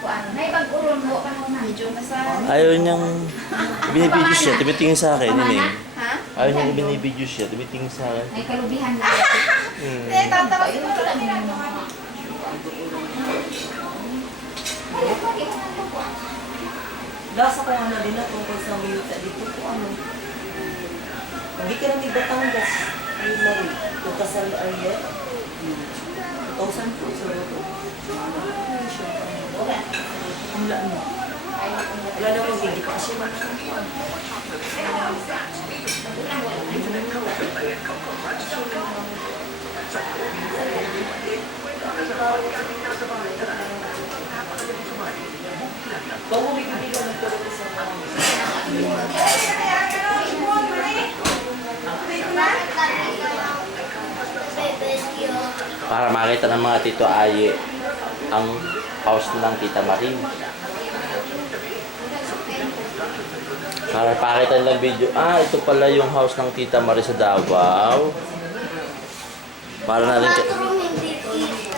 kuan. May bag-uron mo pa na. Medyo nasa. Ayaw niyang binibidyo siya, tumitingin sa akin, yun eh. Ha? Ayaw niyang binibidyo siya, tumitingin sa akin. May kalubihan na. Eh, tatawa ito lang. Lasa ko nga din na tungkol sa milita dito po ano. Hindi ka lang Batangas. Ay, Marie. Ito kasal ay 2000 po sa ito. Wala mo. Wala naman hindi pa kasi manakakuan. Kung bumibili ka ng tulog sa Para makita ng mga Tito Aye ang house ng Tita Marie. Para pakita ng video, ito pala yung house ng Tita Marie sa Davao.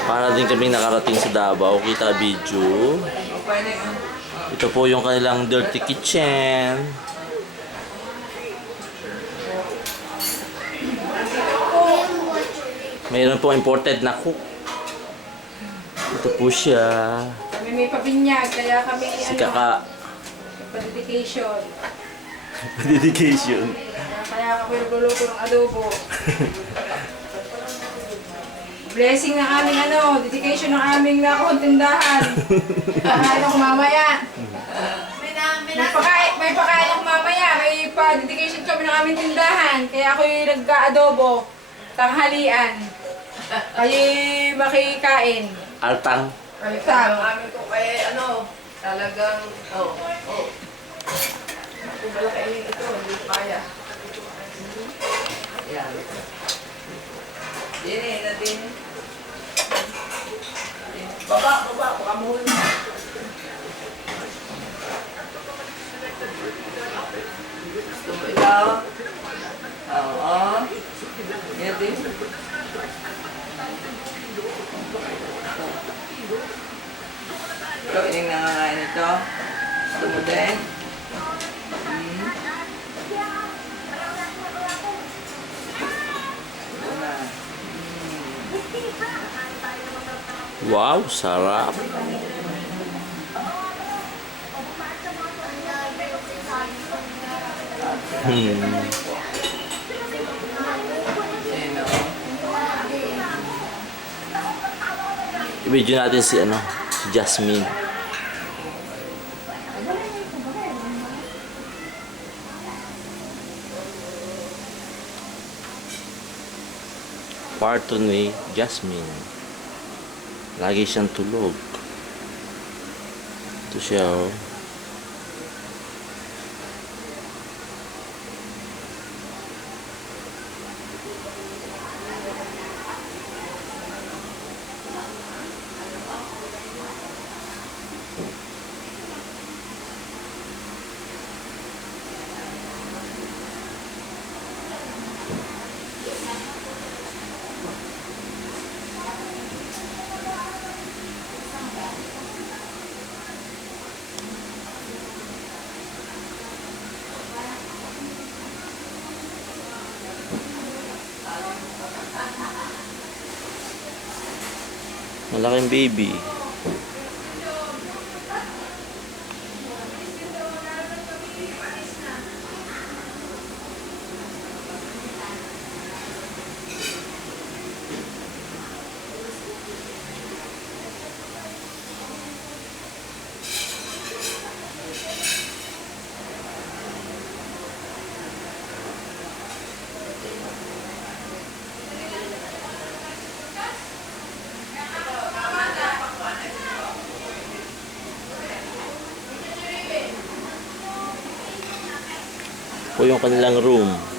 Para din kami nakarating sa Davao, kita video. Ito po yung kanilang dirty kitchen. Mayroon pong imported na cook. Ito po siya. Kami may pabinyag, kaya kami Si Kaka. pa-dedication. Dedication. Kaya ako nagluluto ng adobo. Blessing ng aming dedication ng aming tindahan. Kakain ako mamaya. May pakain ako mamaya. May pa-dedication kami ng aming tindahan. Kaya ako yung nagka-adobo. Tanghalian. Kayo makikain. Altang. Altang. amin ko kay talagang kung malaki ito, hindi kaya. Yan. Din na din. Baba, baka muhul na. Gusto mo ikaw? Oo. Yan din. Ikaw, ining nangangain ito. Gusto mo din? Wow, sarap. I-video natin si si Jasmine. Kwarto ni Jasmine. Lagi siyang tulog. Ito siya, oh. Malaking baby. Po yung kanilang room.